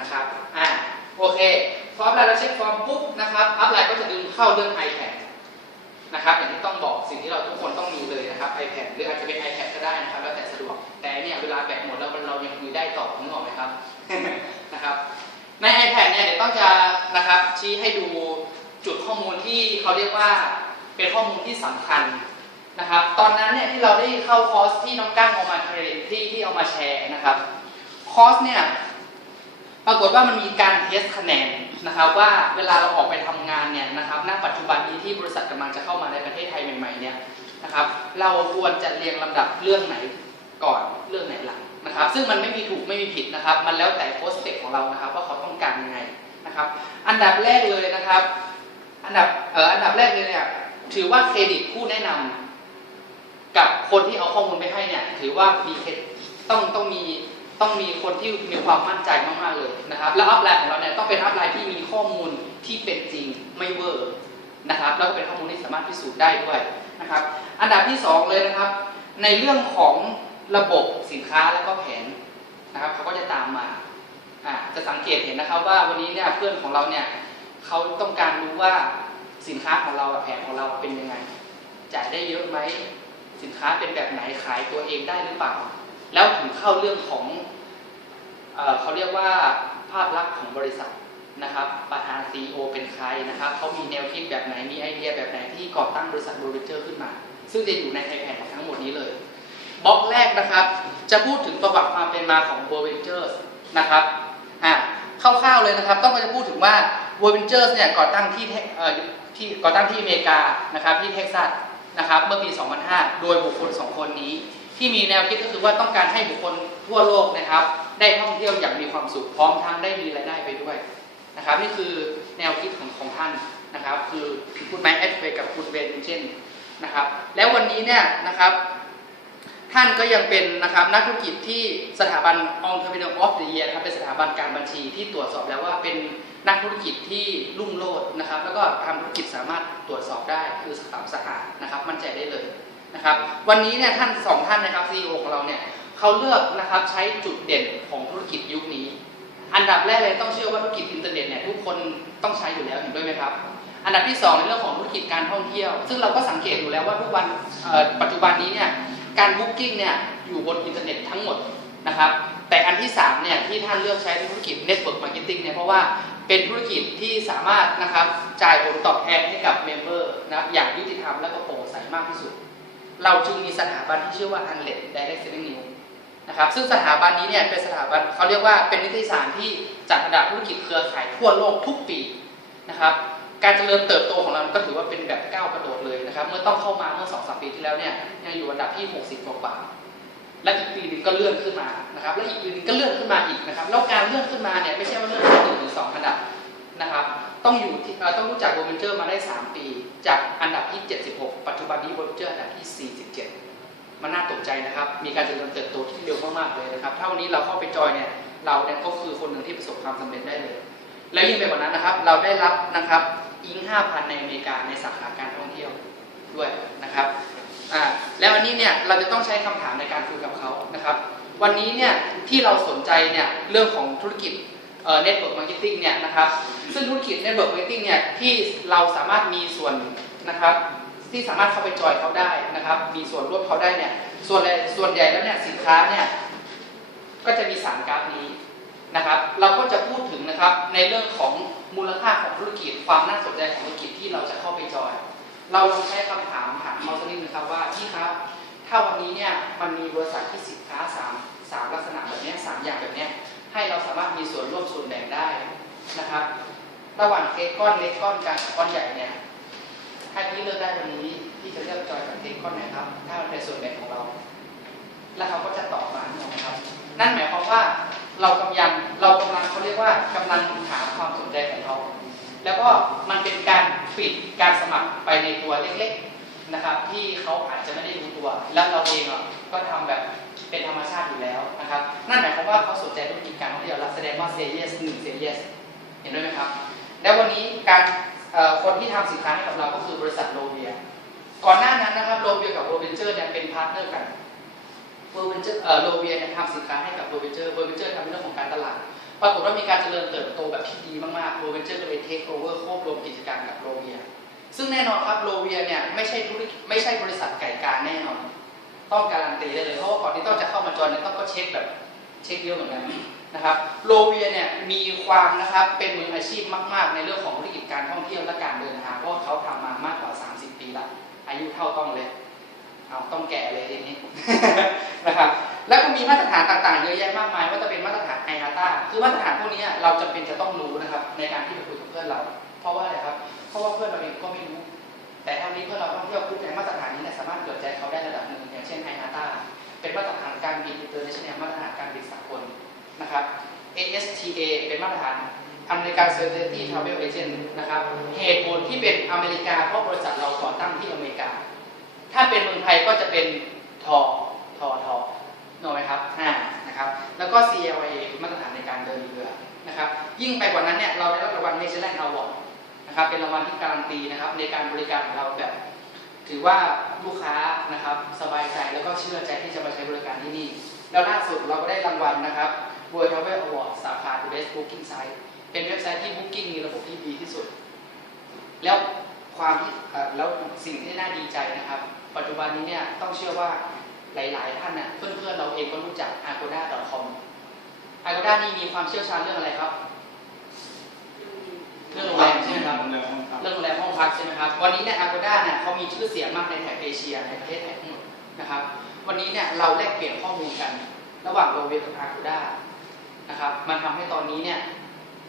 นะครับอ่าโอเคพออัพไลน์เราเช็คฟอร์มปุ๊บนะครับอัพไลน์ก็จะดึงเข้าเรื่อง iPad นะครับอย่างที่ต้องบอกสิ่งที่เราทุกคนต้องมีเลยนะครับ iPad หรืออาจจะเป็น iPad ก็ได้นะครับ แล้วแต่สะดวกแต่เนี่ยเวลาแบตหมดแล้วเรายังคุยได้ต่อนึกออกไหมครับนะครับ ใน iPad เนี่ยเดี๋ยวต้องจะนะครับชี้ให้ดูจุดข้อมูลที่เขาเรียกว่าเป็นข้อมูลที่สำคัญนะครับ ตอนนั้นเนี่ยที่เราได้เข้าคอร์สที่น้องกั้งเอามาเครดิตที่ที่เอามาแชร์นะครับคอร์สเนี่ย ปรากฏว่ามันมีการเทสคะแนนนะครับว่าเวลาเราออกไปทำงานเนี่ยนะครับณปัจจุบันนี้ที่บริษัทกำลังจะเข้ามาในประเทศไทยใหม่ๆเนี่ยนะครับเราควรจะเรียงลำดับเรื่องไหนก่อนเรื่องไหนหลังนะครับ ซึ่งมันไม่มีถูกไม่มีผิดนะครับ มันแล้วแต่โพสเ c ของเรานะครับว่าเขาต้องการยังไงนะครับ อันดับแรกเลยนะครับ อันดับเอ่ออันดับแรกเลยเนี่ยถือว่าเครดิตผู้แนะนำกับคนที่เอาข้อมูลไปให้เนี่ยถือว่ามีเครดิตต้องต้องมี ต้องมีคนที่มีความมั่นใจมากๆเลยนะครับ แล้วอัพไลน์ของเราเนี่ยต้องเป็นอัพไลน์ที่มีข้อมูลที่เป็นจริงไม่เวอร์นะครับแล้วก็เป็นข้อมูลที่สามารถพิสูจน์ได้ด้วยนะครับอันดับที่สองเลยนะครับ ในเรื่องของระบบสินค้าและก็แผนนะครับเขาก็จะตามมาอ่าจะสังเกตเห็นนะครับว่าวันนี้เนี่ยเพื่อนของเราเนี่ยเขาต้องการรู้ว่าสินค้าของเราแผนของเราเป็นยังไงจ่ายได้เยอะไหมสินค้าเป็นแบบไหนขายตัวเองได้หรือเปล่า แล้วถึงเข้าเรื่องของเอเขาเรียกว่าภาพลักษณ์ของบริษัทนะครับประธาน CEO เป็นใครนะครับเขามีแนวคิดแบบไหนมีไอเดียแบบไหนที่ก่อตั้งบริษัทโรเบเจอร์ขึ้นมา ซึ่งจะอยู่ในไอแพดทั้งหมดนี้เลยบล็อกแรกนะครับ จะพูดถึงประวัติความเป็นมาของ w o r Ventures นะครับอะคร่าวๆเลยนะครับ ต้องจะพูดถึงว่า w o r Ventures เนี่ยก่อตั้งที่เทคเอ่อที่ก่อตั้งที่อเมริกานะครับที่เท็กซัสนะครับเมื่อปี 2005 โดยบุคคลสองคนนี้ ที่มีแนวคิดก็คือว่าต้องการให้บุคคลทั่วโลกนะครับ ได้ท่องเที่ยวอย่างมีความสุขพร้อมทั้งได้มีรายได้ไปด้วยนะครับ นี่คือแนวคิดของของท่านนะครับ คือคุณไมค์แอดเวกับคุณเบนเช่นนะครับ แล้ววันนี้เนี่ยนะครับท่านก็ยังเป็นนะครับนักธุรกิจที่สถาบัน Entrepreneur of the Year นะครับเป็นสถาบันการบัญชีที่ตรวจสอบแล้วว่าเป็นนักธุรกิจที่รุ่งโรจน์นะครับ แล้วก็ทำธุรกิจสามารถตรวจสอบได้คือสถาสะอาดนะครับ มั่นใจได้เลย นะครับ วันนี้เนี่ยท่านสองท่านนะครับ CEO ของเราเนี่ยเขาเลือกนะครับใช้จุดเด่นของธุรกิจยุคนี้ อันดับแรกเลยต้องเชื่อว่าธุรกิจอินเทอร์เน็ตเนี่ยทุกคนต้องใช้อยู่แล้วเห็นด้วยไหมครับอันดับที่สองในเรื่องของธุรกิจการท่องเที่ยว ซึ่งเราก็สังเกตอยู่แล้วว่าทุกวันปัจจุบันนี้เนี่ยการบุ๊กิ้งเนี่ยอยู่บนอินเทอร์เน็ตทั้งหมดนะครับแต่อันที่สามเนี่ยที่ท่านเลือกใช้ธุรกิจ Network Marketing เนี่ยเพราะว่าเป็นธุรกิจที่สามารถนะครับจ่ายผลตอบแทนให้กับเมมเบอร์นะอย่างยุติธรรมและก็โปร่งใสมากที่สุด เราจึงมีสถาบันที่ชื่อว่า Unlet Direct Selling New นะครับซึ่งสถาบันนี้เนี่ยเป็นสถาบันเขาเรียกว่าเป็นนิติสารที่จัดอันดับธุรกิจเครือข่ายทั่วโลกทุกปีนะครับการเจริญเติบโตของเราก็ถือว่าเป็นแบบก้าวกระโดดเลยนะครับ เมื่อต้องเข้ามาเมื่อสองสามปีที่แล้วเนี่ยยังอยู่อันดับที่ 60 กว่าและอีกปีนึงก็เลื่อนขึ้นมานะครับและอีกปีนึงก็เลื่อนขึ้นมาอีกนะครับแล้วการเลื่อนขึ้นมาเนี่ยไม่ใช่ว่าเลื่อนแค่หนึ่งหรือสองอันดับ นะครับ ต้องอยู่ที่ต้องรู้จักโวเวนเจอร์มาได้ 3 ปี จากอันดับที่ 76 ปัจจุบันนี้โวเวนเจอร์อันดับที่ 47 มันน่าตกใจนะครับ มีการเจริญเติบโตที่เร็วมากๆเลยนะครับ ถ้าวันนี้เราเข้าไปจอยเนี่ย เราเนี่ยก็คือคนหนึ่งที่ประสบความสำเร็จได้เลย แล้วยิ่งไปกว่านั้นนะครับ เราได้รับนะครับอิง5,000 ในอเมริกาในสาขาการท่องเที่ยวด้วยนะครับอ่าแล้ววันนี้เนี่ยเราจะต้องใช้คำถามในการคุยกับเขานะครับ วันนี้เนี่ยที่เราสนใจเนี่ยเรื่องของธุรกิจ เอ่อ network marketing เนี่ยนะครับซึ่งธุรกิจ network marketing เนี่ยที่เราสามารถมีส่วนนะครับที่สามารถเข้าไปจอยเขาได้นะครับ มีส่วนร่วมเขาได้เนี่ยส่วนส่วนใหญ่แล้วเนี่ยสินค้าเนี่ยก็จะมีสามกราฟนี้นะครับ เราก็จะพูดถึงนะครับในเรื่องของมูลค่าของธุรกิจ ความน่าสนใจของธุรกิจที่เราจะเข้าไปจอย เราลองใช้คำถามถามเขาสักนิดนึงครับว่าพี่ครับถ้าวันนี้เนี่ยมันมีบริษัทที่สินค้าสามสามลักษณะแบบเนี้ยสามอย่างแบบเนี้ย ให้เราสามารถมีส่วนร่วมส่วนแบ่งได้นะครับ ระหว่างเค้กก้อนเล็กก้อนกลางกับก้อนใหญ่เนี่ยถ้าพี่เลือกได้วันนี้พี่จะเลือกจอยกับเค้กก้อนไหนครับ ถ้ามันเป็นส่วนแบ่งของเรา แล้วเขาก็จะตอบมานะครับ นั่นหมายความว่าเรากำลังเรากำลังเขาเรียกว่ากำลังถามความสนใจของเขาแล้วก็มันเป็นการปิดการสมัครไปในตัวเล็ก ๆนะครับ ที่เขาอาจจะไม่ได้รู้ตัว แล้วเราเองอะก็ทำแบบ เป็นธรรมชาติอยู่แล้วนะครับนั่นหมายความว่าเขาสนใจธุรกิจการท่องเที่ยวและแสดงว่า say yes หนึ่ง say yes เห็นด้วยไหมครับ แล้ววันนี้การคนที่ทำสินค้าให้กับเราก็คือบริษัทโรเบีย ก่อนหน้านั้นนะครับโรเบียกับโรเวนเจอร์เนี่ยเป็นพาร์ทเนอร์กันโรเวนเจอร์โรเบียเนี่ยทำสินค้าให้กับโรเวนเจอร์โรเวนเจอร์ทำเรื่องของการตลาดปรากฏว่ามีการเจริญเติบโตแบบที่ดีมากๆโรเวนเจอร์ก็เลยเทคโอเวอร์ควบรวมกิจการกับโรเวียซึ่งแน่นอนครับโรเวียเนี่ยไม่ใช่ธุรกิจไม่ใช่บริษัทไก่การแน่นอน ต้องการันตีได้เลยเพราะว่าก่อนที่ต้องจะเข้ามาจอยเนี่ยต้องก็เช็คแบบเช็คเยอะเหมือนกันนะครับโรเวียเนี่ยมีความนะครับเป็นมืออาชีพมาก ๆ ในเรื่องของธุรกิจการท่องเที่ยวและการเดินทางเพราะเขาทำมามากกว่า 30 ปีละอายุเท่าต้องเลยเอาต้องแก่เลยทีนี้นะครับแล้วก็มีมาตรฐานต่างๆเยอะแยะมากมาย ว่าจะเป็นมาตรฐานไออาต้าคือมาตรฐานพวกนี้เราจำเป็นจะต้องรู้นะครับ ในการที่ไปคุยกับเพื่อนเรา เพราะว่าอะไรครับเพราะว่าเพื่อนเราเองก็ไม่รู้ แต่ทางนี้เพื่อนเราท่องเที่ยวปุ๊บในมาตรฐานนี้สามารถเกิดใจเขาได้ระดับหนึ่ง ช่นไออาต้าเป็นมาตรฐานการบินอินเตอร์เนชั่นแนลมาตรฐานการบินสากลนะครับ ASTA เป็นมาตรฐาน American Security Travel Agent นะครับเหตุผลที่เป็นอเมริกาเพราะบริษัทเราก่อตั้งที่อเมริกา ถ้าเป็นเมืองไทยก็จะเป็นทอทอทอหน่อยไหมครับอ่านะครับ แล้วก็ CLA มาตรฐานในการเดินเรือนะครับ ยิ่งไปกว่านั้นเนี่ยเราได้รับรางวัล Michelin Award นะครับเป็นรางวัลที่การันตีนะครับในการบริการของเราแบบ ถือว่าลูกค้านะครับสบายใจแล้วก็เชื่อใจที่จะมาใช้บริการที่นี่ แล้วล่าสุดเราก็ได้รางวัลนะครับ World Travel Award สาขา Best Booking Site เป็นเว็บไซต์ที่ Booking มีระบบที่ดีที่สุด แล้วความที่แล้วสิ่งที่น่าดีใจนะครับ ปัจจุบันนี้เนี่ยต้องเชื่อว่าหลาย ๆ ท่านน่ะเพื่อน ๆ เราเองก็รู้จัก agoda.com agoda นี่มีความเชี่ยวชาญเรื่องอะไรครับ เรื่องโรงแรม ครับโรงแรมห้องพักเรื่องโรงแรมห้องพักใช่ไหมครับ วันนี้เนี่ย Agoda เนี่ยเขามีชื่อเสียงมากในแถบเอเชียในประเทศไทยทั้งหมดนะครับ วันนี้เนี่ยเราแลกเปลี่ยนข้อมูลกัน ระหว่างโรเวกับ Agoda นะครับ มันทำให้ตอนนี้เนี่ย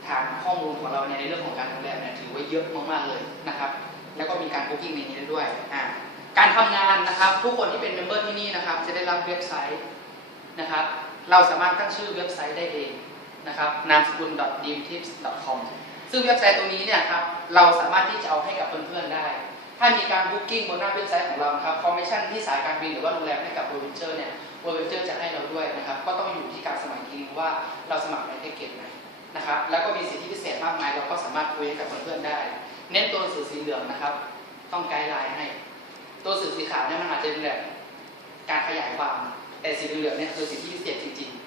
ฐานข้อมูลของเราเนี่ยในเรื่องของการโรงแรมเนี่ยถือว่าเยอะมากๆเลยนะครับ แล้วก็มีการ booking ในนี้ได้ด้วยอ่าการทำงานนะครับทุกคนที่เป็นเมมเบอร์ที่นี่นะครับ จะได้รับเว็บไซต์นะครับ เราสามารถตั้งชื่อเว็บไซต์ได้เองนะครับนามสกุล dreamtips.com ซึ่งเว็บไซต์ตรงนี้เนี่ยครับเราสามารถที่จะเอาให้กับเพื่อนๆได้ ถ้ามีการบุ๊กิ้งบนหน้าเว็บไซต์ของเราครับคอมมิชชั่นที่สายการบินหรือว่าโรงแรมให้กับ w o r l d v e n t u r e เนี่ย w o r l d v e n t u r e จะให้เราด้วยนะครับก็ต้องอยู่ที่การสมัครทีนึงว่าเราสมัครในแพ็กเกจไหนนะครับแล้วก็มีสิทธิพิเศษมากมายเราก็สามารถคุยให้กับเพื่อนๆได้ เน้นตัวสื่อสีเหลืองนะครับ ต้องไกด์ไลน์ให้ ตัวสื่อสีขาวเนี่ยมันอาจจะเป็นแบบการขยายความแต่สีเหลืองเนี่ยคือสิทธิพิเศษจริงๆ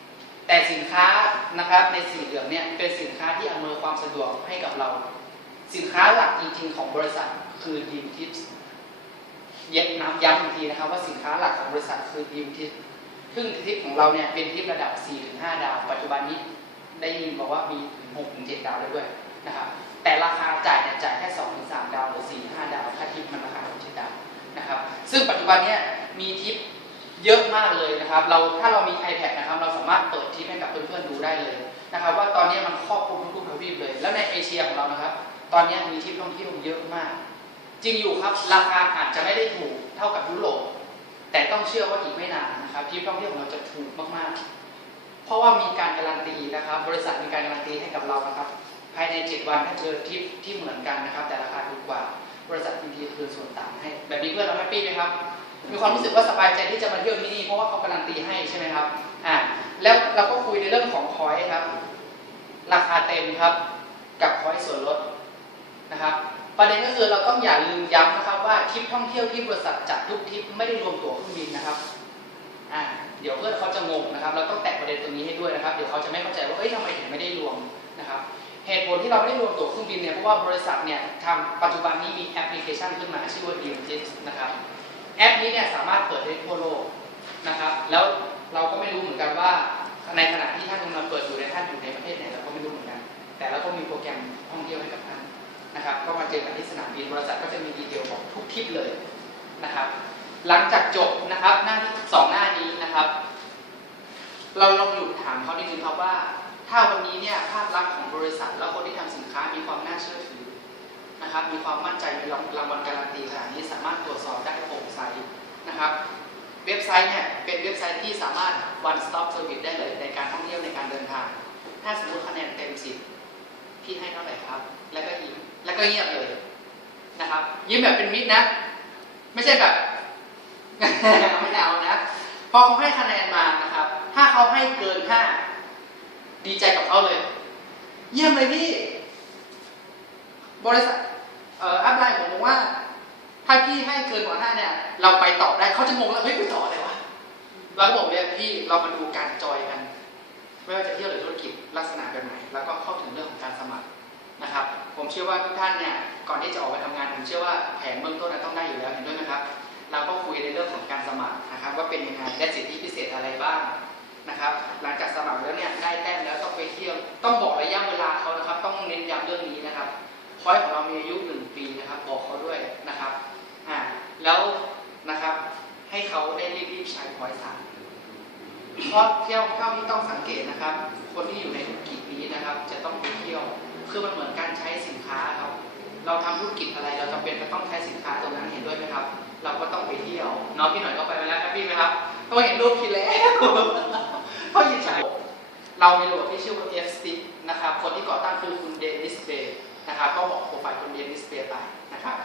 แต่สินค้านะครับในสีเหลืองเนี่ยเป็นสินค้าที่อำนวยความสะดวกให้กับเรา สินค้าหลักจริงๆของบริษัทคือดีมทิปส์เย็บน้ำย้ำอีกทีนะครับว่าสินค้าหลักของบริษัทคือดีมทิปซึ่งทิปของเราเนี่ยเป็นทิประดับ 4-5 ดาว ปัจจุบันนี้ได้ยินบอกว่ามีถึง6-7 ดาวแล้วด้วยนะครับแต่ราคาจ่ายเนี่ยจ่ายแค่ 2-3 ดาวหรือ 4-5 ดาวถ้าทิปมันราคา7ดาวนะครับซึ่งปัจจุบันเนี้มีทิป เยอะมากเลยนะครับ เราถ้าเรามี iPad นะครับ เราสามารถเปิดทิปให้กับเพื่อนๆดูได้เลยนะครับ ว่าตอนนี้มันครอบคลุมทุกทวีปเลย แล้วในเอเชียของเรานะครับ ตอนนี้มีทริปท่องเที่ยวเยอะมาก จริงอยู่ครับราคาอาจจะไม่ได้ถูกเท่ากับยุโรปแต่ต้องเชื่อว่าอีกไม่นานนะครับทริปท่องเที่ยวของเราจะถูกมากๆ เพราะว่ามีการการันตีนะครับ บริษัทมีการการันตีให้กับเรานะครับ ภายใน 7 วันถ้าเจอทริปที่เหมือนกันนะครับ แต่ราคาถูกกว่าบริษัทยินดีคืนส่วนต่างให้ แบบนี้เพื่อนเราแฮปปี้ไหมครับ มีความรู้สึกว่าสบายใจที่จะมาเที่ยวที่นี่เพราะว่าเขาการันตีให้ใช่ไหมครับอ่าแล้วเราก็คุยในเรื่องของคอยครับ ราคาเต็มครับ กับคอยส่วนลดนะครับ ประเด็นก็คือเราต้องอย่าลืมย้ำนะครับว่าทริปท่องเที่ยวที่บริษัทจัดทุกทริปไม่ได้รวมตั๋วเครื่องบินนะครับอ่าเดี๋ยวเพื่อนเขาจะงงนะครับ เราต้องแตะประเด็นตรงนี้ให้ด้วยนะครับ เดี๋ยวเขาจะไม่เข้าใจว่าเอ้ยทำไมถึงไม่ได้รวมนะครับเหตุผลที่เราไม่ได้รวมตั๋วเครื่องบินเนี่ยเพราะว่าบริษัทเนี่ยทำปัจจุบันนี้มีแอปพลิเคชันขึ้นมาชื่อว่า d e a l j i x นะครับ แอปนี้เนี่ยสามารถเปิดได้ทั่วโลกนะครับ แล้วเราก็ไม่รู้เหมือนกันว่าในขณะที่ท่านกำลังเปิดอยู่ในท่านอยู่ในประเทศไหนเราก็ไม่รู้เหมือนกัน แต่เราก็มีโปรแกรมท่องเที่ยวให้กับท่านนะครับ ก็มาเจอกันที่สนามบินบริษัทก็จะมีดีเทลบอกทุกทริปเลยนะครับ หลังจากจบนะครับหน้าที่สองหน้านี้นะครับ เราลองหยุดถามเขานิดนึงครับว่า ถ้าวันนี้เนี่ยภาพลักษณ์ของบริษัท และคนที่ทำสินค้ามีความน่าเชื่อถือนะครับ มีความมั่นใจมีรางวัลการันตีขนาดนี้สามารถ นะครับ เว็บไซต์เนี่ยเป็นเว็บไซต์ที่สามารถ one stop service ได้เลยในการท่องเที่ยวในการเดินทาง ถ้าสมมติคะแนนเต็มสิบพี่ให้เท่าไหร่ครับ แล้วก็ยิ้มแล้วก็เงียบเลยนะครับ ยิ้มแบบเป็นมิตรนะ ไม่ใช่แบบไม่ได้เอานะพอเขาให้คะแนนมานะครับ ถ้าเขาให้เกินห้าดีใจกับเขาเลย เยี่ยมเลยพี่ บริษัทเอ่ออัพไลน์ผมบอกว่า ถ้าพี่ให้เกินกว่าห้าเนี่ย เราไปต่อได้เขาจะงงแล้วเฮ้ยไปต่ออะไรวะเราก็บอกเลยพี่เรามาดูการจอยกันไม่ว่าจะเที่ยวหรือธุรกิจลักษณะแบบไหนแล้วก็เข้าถึงเรื่องของการสมัครนะครับ ผมเชื่อว่าทุกท่านเนี่ยก่อนที่จะออกไปทำงานผมเชื่อว่าแผนเบื้องต้นนะต้องได้อยู่แล้วเห็นด้วยไหมครับ เราก็คุยในเรื่องของการสมัครนะครับ ว่าเป็นยังไงได้สิทธิพิเศษอะไรบ้างนะครับ หลังจากสมัครแล้วเนี่ยได้แต้มแล้วต้องไปเที่ยวต้องบอกระยะเวลาเขานะครับ ต้องเน้นย้ำเรื่องนี้นะครับพอยของเรามีอายุหนึ่งปีนะครับ บอกเขาด้วยนะครับ แล้วนะครับให้เขาได้รีบๆใช้พอยสามเพราะเที่ยวเท่าที่ต้องสังเกตนะครับ คนที่อยู่ในธุรกิจนี้นะครับ จะต้องไปเที่ยวคือมันเหมือนการใช้สินค้าครับ เราทำธุรกิจอะไรเราจำเป็นจะต้องใช้สินค้าตรงนั้นเห็นด้วยไหมครับ เราก็ต้องไปเที่ยวน้องพี่หน่อยก็ไปมาแล้วครับพี่ไหมครับต้องเห็นรูปพี่แล้วเพราะยินฉาเรามีระบบที่ชื่อว่า f s t i c นะครับ คนที่ก่อตั้งคือคุณเดนิสเบย์นะครับ ก็บอกโปรไฟล์คุณเดนิสเบย์ไปนะครับ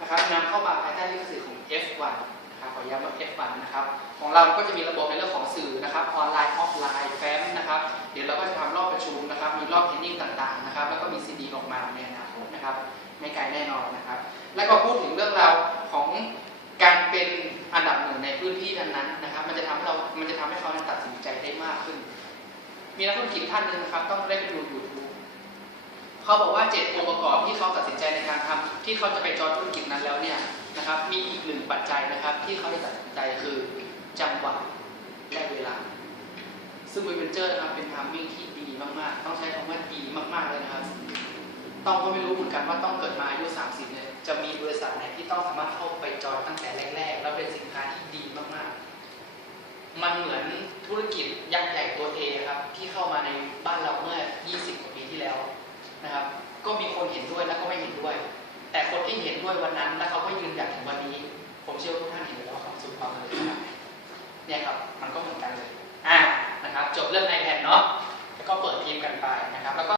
นะครับนำเข้ามาภายใต้ลิขสิทธิ์ของ F1 นะครับขอย้ำว่า F1 นะครับของเราก็จะมีระบบในเรื่องของสื่อนะครับออนไลน์ออฟไลน์แฟ้มนะครับเดี๋ยวเราก็จะทำรอบประชุมนะครับมีรอบเทรนนิ่งต่างๆนะครับแล้วก็มีซีดีออกมาในอนาคตนะครับไม่ไกลแน่นอนนะครับ แล้วก็พูดถึงเรื่องราวของการเป็นอันดับหนึ่งในพื้นที่นั้นๆนะครับ มันจะทำให้เรา มันจะทำให้เขาตัดสินใจได้มากขึ้น มีนักธุรกิจท่านหนึ่งนะครับ ต้องได้ไปดู YouTube เขาบอกว่าเจ็ดองค์ประกอบที่เขาตัดสินใจในการทำที่เขาจะไปจอยธุรกิจนั้นแล้วเนี่ยนะครับ มีอีกหนึ่งปัจจัยนะครับ ที่เขาได้ตัดสินใจคือจังหวะและเวลา ซึ่งเวนเจอร์นะครับเป็นทามมิ่งที่ดีมากๆ ต้องใช้คำว่าดีมากๆเลยนะครับ ต้องก็ไม่รู้เหมือนกันว่าต้องเกิดมาอายุ 30เนี่ยจะมีบริษัทไหนที่ต้องสามารถเข้าไปจอยตั้งแต่แรก ๆ แล้วเป็นสินค้าที่ดีมากๆ มันเหมือนธุรกิจยักษ์ใหญ่ตัวเอครับที่เข้ามาในบ้านเราเมื่อ 20 กว่าปีที่แล้ว นะครับ ก็มีคนเห็นด้วยและก็ไม่เห็นด้วย แต่คนที่เห็นด้วยวันนั้น และเขาก็ยืนหยัดถึงวันนี้ ผมเชื่อว่าทุกท่านเห็นแล้วความสุขความเลยเนี่ยครับ มันก็เหมือนกันเลยอ่านะครับ จบเรื่อง iPad เนาะแล้วก็เปิดทีมกันไปนะครับแล้วก็